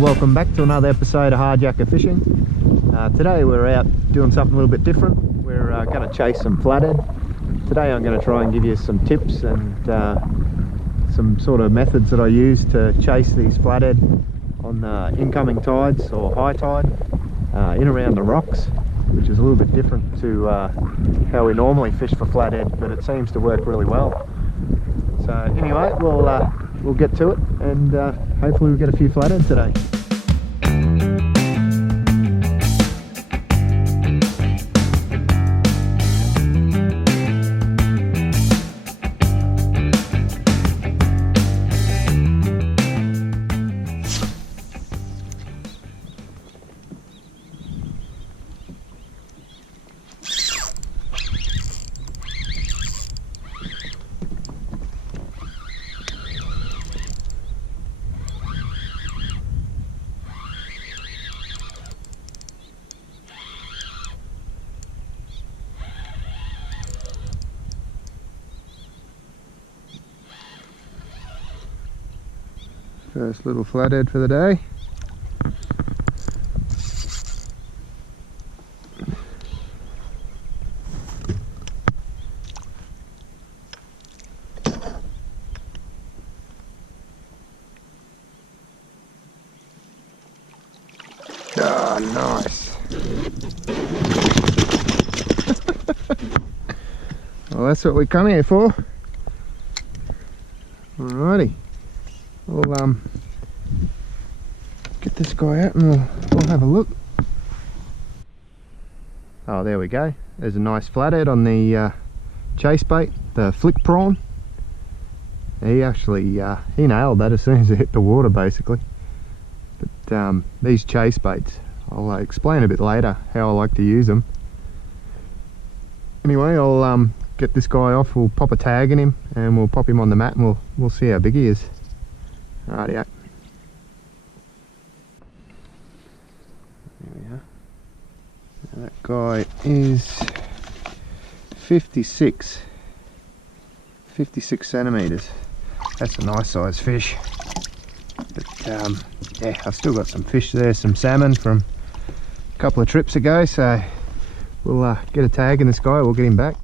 welcome back to another episode of Hard Yakka Fishing. Today we're out doing something a little bit different. We're going to chase some flathead. Today I'm going to try and give you some tips and some sort of methods that I use to chase these flathead on incoming tides or high tide in around the rocks, which is a little bit different to how we normally fish for flathead, but it seems to work really well. So anyway, we'll get to it and hopefully we'll get a few flathead today. First little flathead for the day. Oh, nice. Well, that's what we come here for. Alrighty. We'll get this guy out and we'll have a look. Oh, there we go. There's a nice flathead on the chase bait, the flick prawn. He actually he nailed that as soon as it hit the water, basically. But these chase baits, I'll explain a bit later how I like to use them. Anyway, I'll get this guy off. We'll pop a tag in him and we'll pop him on the mat and we'll see how big he is. Rightio. There we are. Now that guy is 56 centimetres. That's a nice size fish. But yeah, I've still got some fish there, some salmon from a couple of trips ago, so we'll get a tag in this guy, we'll get him back.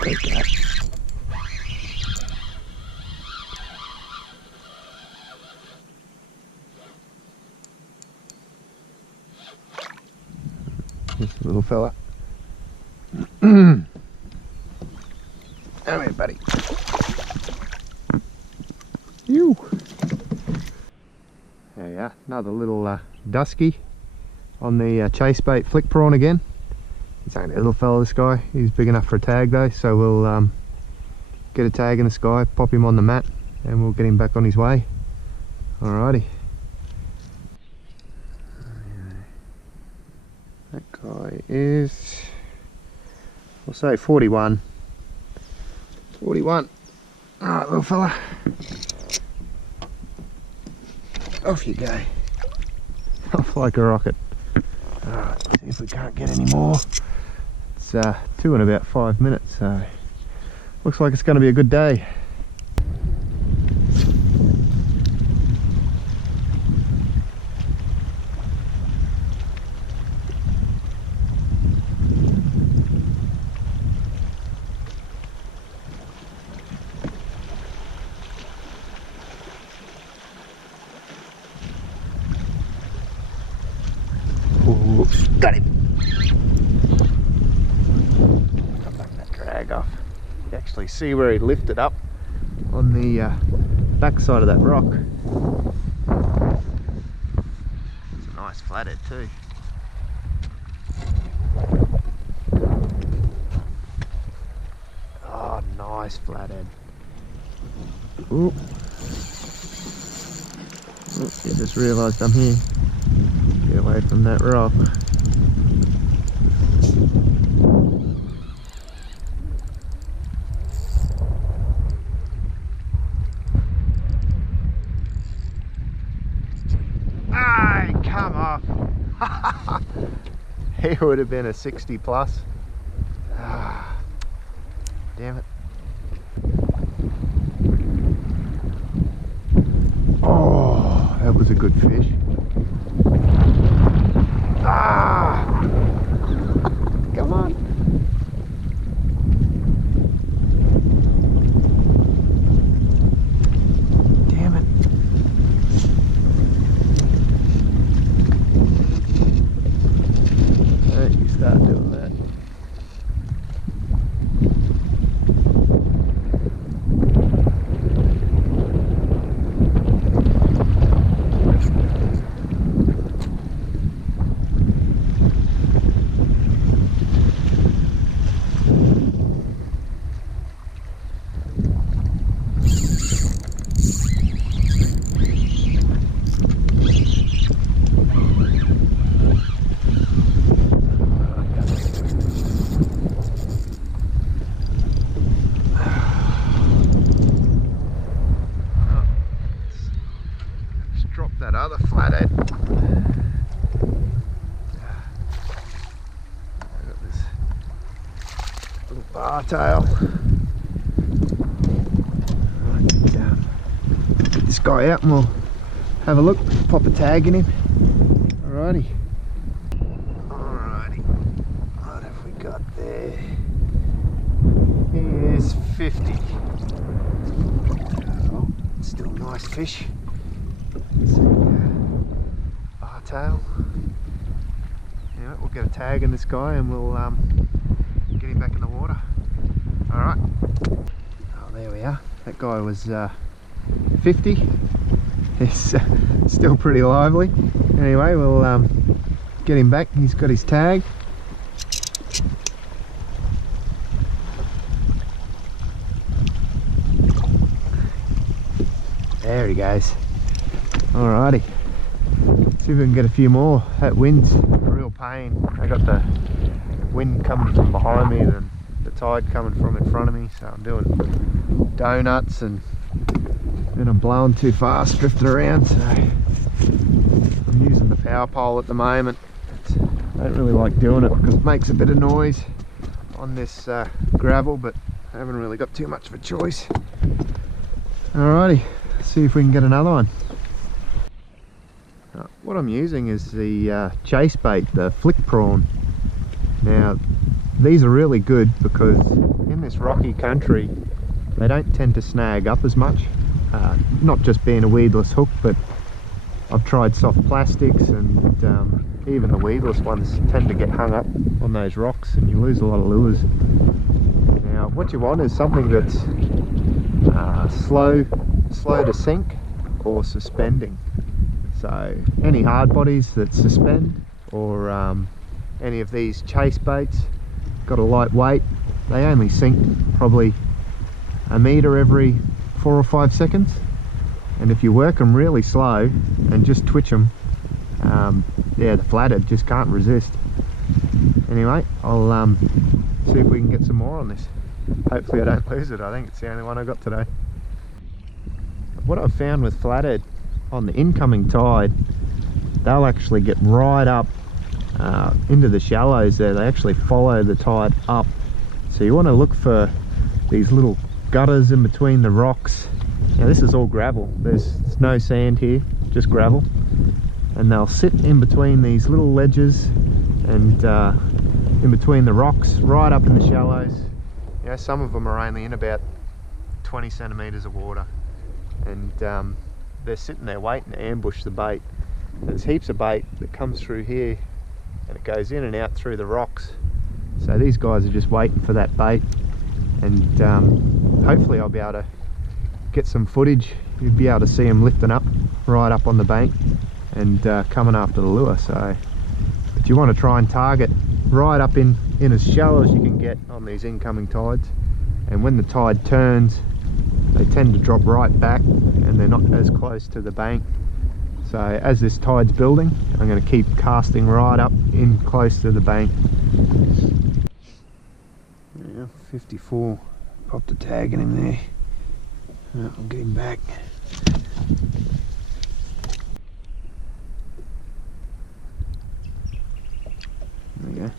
Okay. This little fella. Come here, buddy. You. There you are. Another little dusky on the chase bait flick prawn again. It's only a little fella, this guy. He's big enough for a tag though, so we'll get a tag in this guy, pop him on the mat, and we'll get him back on his way. Alrighty. That guy is, we'll say 41. 41. Alright, little fella. Off you go. Off like a rocket. Alright, see if we can't get any more. It's 2 in about 5 minutes, so looks like it's going to be a good day. Ooh, got him. Off. You actually see where he lifted up on the back side of that rock. It's a nice flathead too. Oh, nice flathead. Ooh. Oh, you just realised I'm here. away from that rock. Hey, come off. He would have been a 60 plus. Damn it. Oh, that was a good fish. Come on. Damn it. Don't you start doing that. That other flathead. I've got this little bar tail. Get this guy out and we'll have a look, pop a tag in him. Alrighty. Alrighty. What have we got there? Here's 50. Oh, still nice fish. Bar tail. Yeah, we'll get a tag in this guy and we'll get him back in the water. Alright. Oh, there we are. That guy was 50. He's still pretty lively. Anyway, we'll get him back. He's got his tag. There he goes. Alrighty, see if we can get a few more. That wind's a real pain. I got the wind coming from behind me and the tide coming from in front of me, so I'm doing donuts and then I'm blowing too fast, drifting around, so I'm using the power pole at the moment. I don't really like doing it because it makes a bit of noise on this gravel, but I haven't really got too much of a choice. Alrighty, let's see if we can get another one. What I'm using is the chase bait, the flick prawn. Now these are really good because in this rocky country they don't tend to snag up as much, not just being a weedless hook, but I've tried soft plastics and even the weedless ones tend to get hung up on those rocks and you lose a lot of lures. Now what you want is something that's slow to sink or suspending. So any hard bodies that suspend, or any of these chase baits, got a light weight, they only sink probably a metre every 4 or 5 seconds, and if you work them really slow and just twitch them, yeah, the flathead just can't resist. Anyway, I'll see if we can get some more on this. Hopefully I don't lose it. I think it's the only one I got today. What I've found with flathead, on the incoming tide, they'll actually get right up into the shallows there. They actually follow the tide up, so you want to look for these little gutters in between the rocks. Now this is all gravel, there's no sand here, just gravel, and they'll sit in between these little ledges and in between the rocks right up in the shallows. You know, some of them are only in about 20 centimeters of water, and they're sitting there waiting to ambush the bait. There's heaps of bait that comes through here and it goes in and out through the rocks, so these guys are just waiting for that bait, and hopefully I'll be able to get some footage. You'll be able to see them lifting up right up on the bank and coming after the lure. So but you want to try and target right up in as shallow as you can get on these incoming tides, and when the tide turns they tend to drop right back and they're not as close to the bank, So as this tide's building, I'm going to keep casting right up in close to the bank. Yeah, 54. Popped a tag in him there. I'll get him back. There we go.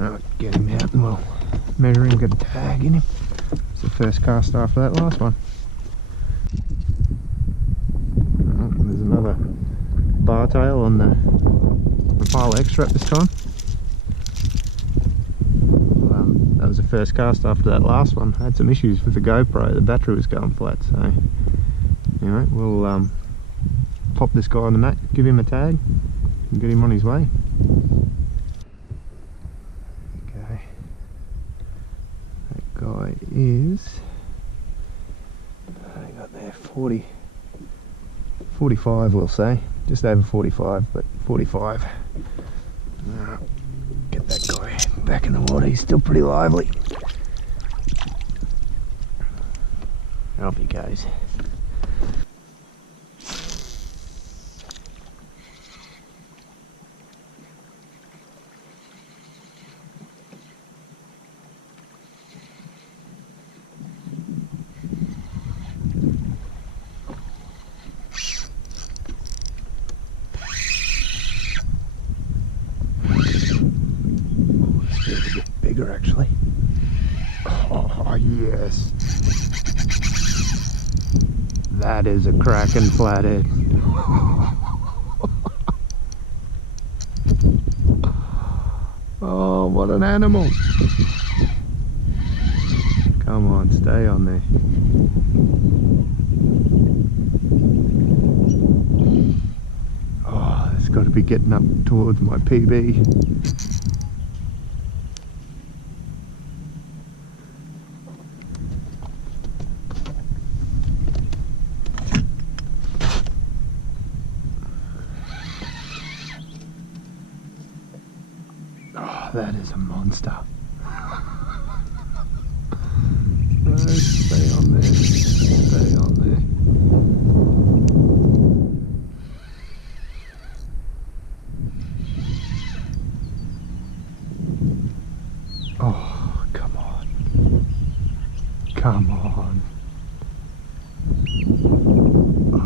I'll get him out and we'll measure him, get a tag in him. It's the first cast after that last one. Oh, there's another bar tail on the Rapala extra at this time. That was the first cast after that last one. I had some issues with the GoPro, the battery was going flat, so anyway, we'll pop this guy on the mat, give him a tag and get him on his way. Okay, that guy is, I got there 45 we'll say, just over 45, but 45. Get that guy back in the water, he's still pretty lively. Up he goes. Actually. Oh yes, that is a cracking flathead. Oh, what an animal. Come on, stay on there. Oh, it's got to be getting up towards my PB. That is a monster. No, stay on there. Stay on there. Oh, come on. Come on.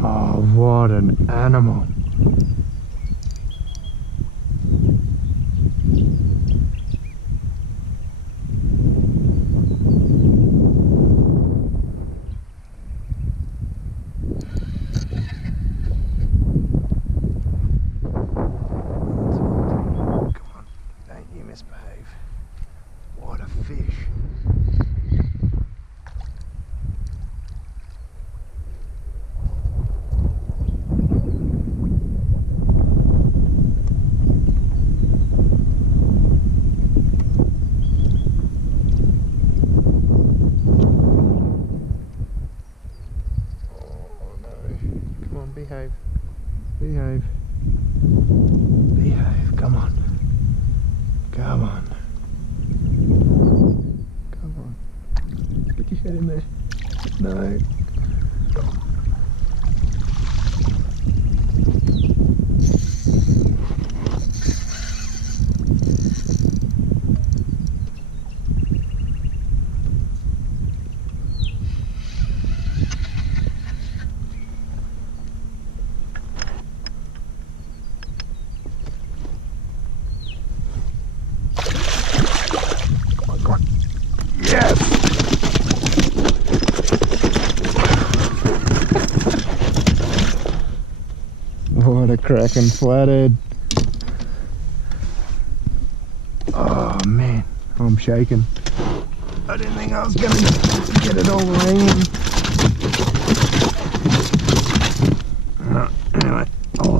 Oh, what an animal. What a fish. Oh no. Come on, behave. Behave. Behave, come on. Come on. Come on. Get your head in there. No. What a cracking flathead. Oh man, I'm shaking. I didn't think I was going to get it all hanging. Anyway, I'll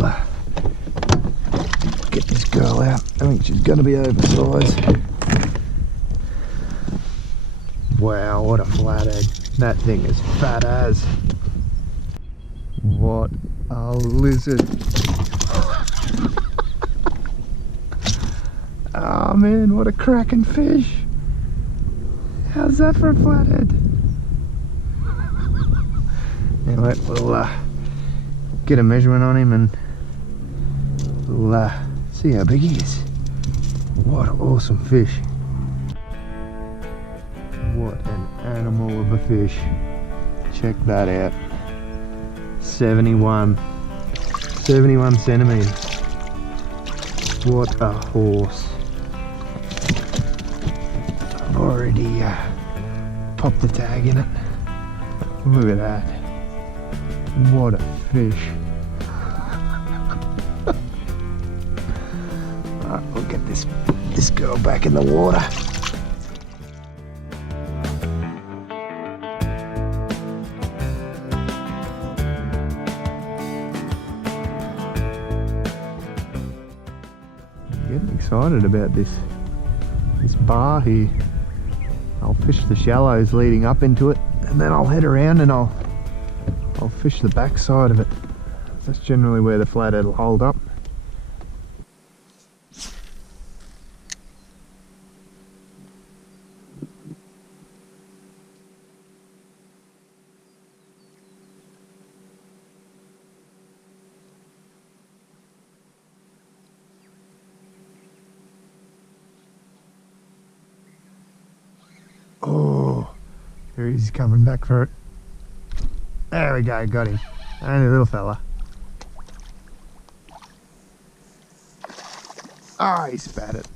get this girl out. I think she's going to be oversized. Wow, what a flathead. That thing is fat as. What a lizard. Oh man, what a cracking fish. How's that for a flathead? Anyway, we'll get a measurement on him and we'll see how big he is. What an awesome fish. What an animal of a fish. Check that out. 71 centimeters. What a horse. I've already popped the tag in it. Look at that. What a fish. Alright, we'll get this girl back in the water. Getting excited about this bar here. I'll fish the shallows leading up into it, and then I'll head around and I'll fish the back side of it. That's generally where the flathead will hold up. Oh, here he's coming back for it. There we go, got him. Only a little fella. Oh, he spat it.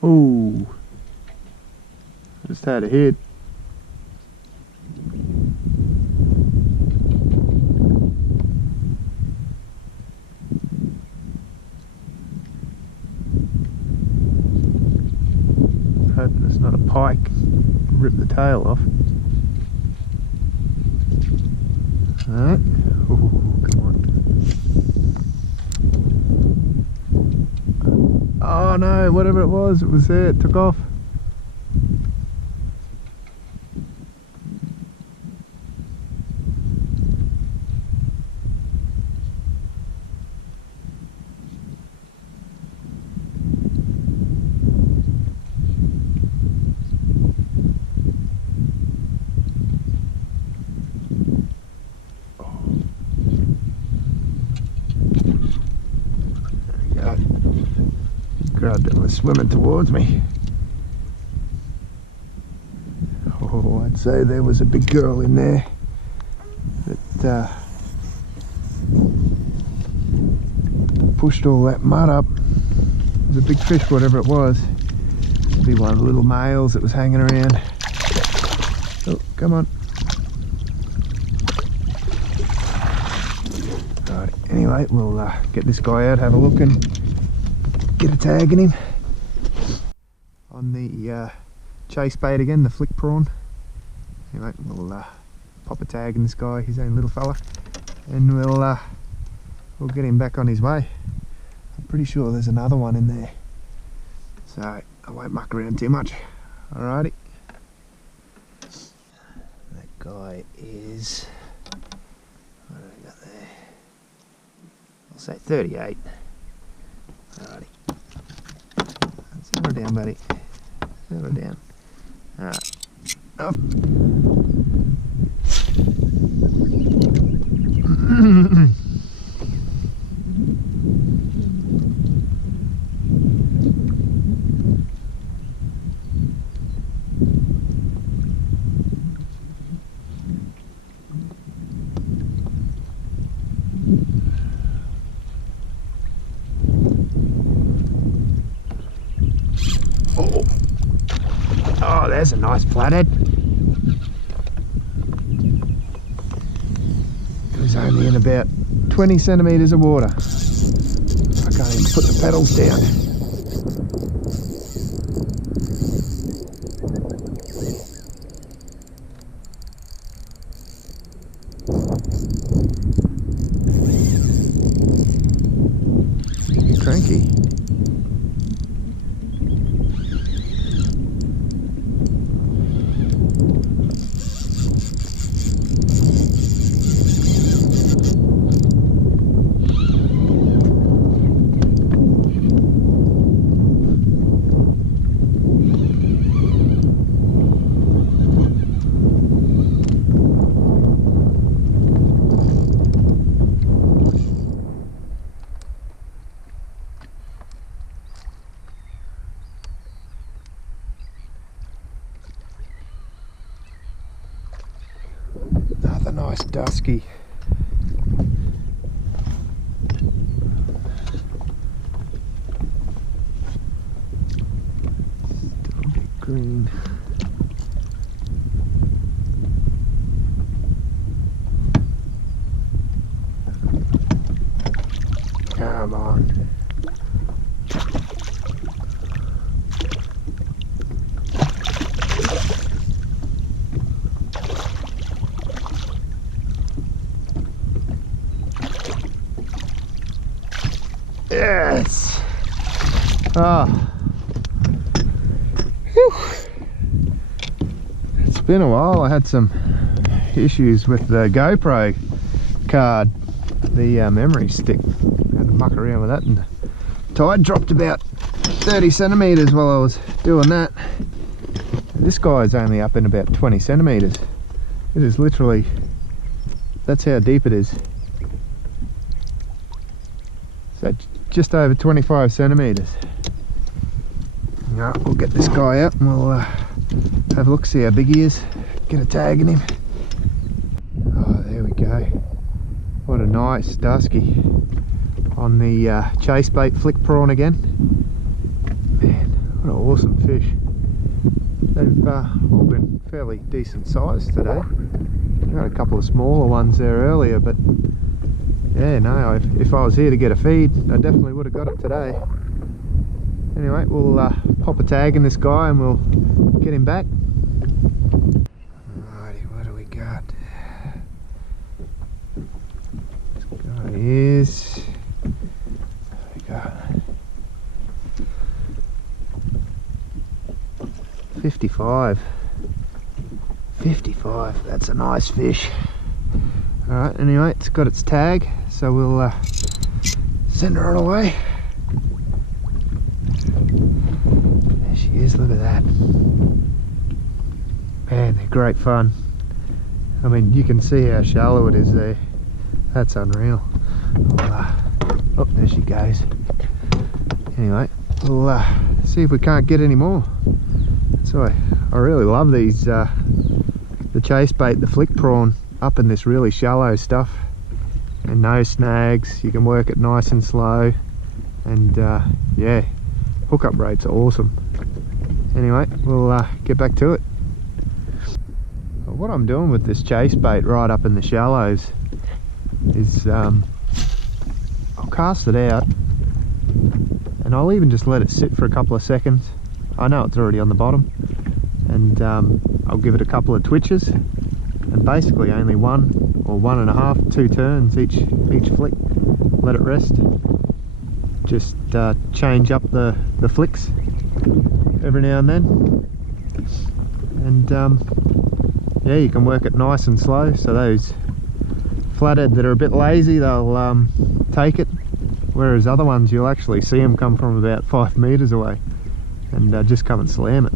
Ooh, just had a hit. Hoping it's not a pike. Rip the tail off. Alright. Ooh, come on. Oh no, whatever it was there, it took off. Grabbed it and was swimming towards me. Oh, I'd say there was a big girl in there that pushed all that mud up. It was a big fish, whatever it was. It'd be one of the little males that was hanging around. Oh, come on. Right, anyway, we'll get this guy out, have a look and get a tag in him. On the chase bait again, the flick prawn. Anyway, we'll pop a tag in this guy, his own little fella, and we'll get him back on his way. I'm pretty sure there's another one in there, so I won't muck around too much. Alrighty. That guy is, what have we got there? I'll say 38. Alrighty. Settle down, buddy. Settle down. Oh. Oh, there's a nice flathead. It was only in about 20 centimetres of water. I can't even put the pedals down. Cranky. Another nice dusky. Still a bit green. Come on. Yes! Ah. Whew. It's been a while. I had some issues with the GoPro card, the memory stick. I had to muck around with that, and the tide dropped about 30 centimetres while I was doing that. This guy is only up in about 20 centimetres. It is literally, that's how deep it is. So just over 25 centimetres. Alright, we'll get this guy out and we'll have a look, see how big he is, get a tag in him. Oh, there we go. What a nice dusky on the chase bait flick prawn again. Man, what an awesome fish. They've all been fairly decent size today. I got a couple of smaller ones there earlier, but yeah, no, if I was here to get a feed, I definitely would have got it today. Anyway, we'll pop a tag in this guy and we'll get him back. Alrighty, what do we got? This guy is... What do we got? 55. 55, that's a nice fish. Alright, anyway, it's got its tag, so we'll send her on away. There she is, look at that. Man, they're great fun. I mean, you can see how shallow it is there. That's unreal. Oh, there she goes. Anyway, we'll see if we can't get any more. So I really love these, the chase bait, the flick prawn, up in this really shallow stuff, and no snags. You can work it nice and slow, and yeah, hookup rates are awesome. Anyway, we'll get back to it. What I'm doing with this chase bait right up in the shallows is I'll cast it out, and I'll even just let it sit for a couple of seconds. I know it's already on the bottom, and I'll give it a couple of twitches, and basically only 1 or 1.5, 2 turns each flick. Let it rest. Just change up the flicks every now and then, and yeah, you can work it nice and slow. So those flathead that are a bit lazy, they'll take it, whereas other ones you'll actually see them come from about 5 meters away and just come and slam it.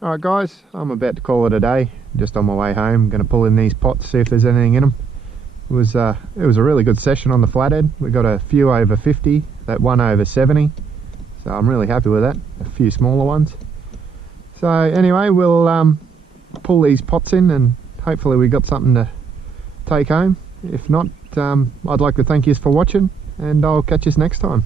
Alright guys, I'm about to call it a day. Just on my way home, I'm going to pull in these pots, see if there's anything in them. It was a really good session on the Flathead. We got a few over 50, that one over 70. So I'm really happy with that. A few smaller ones. So anyway, we'll pull these pots in and hopefully we got something to take home. If not, I'd like to thank you for watching and I'll catch you next time.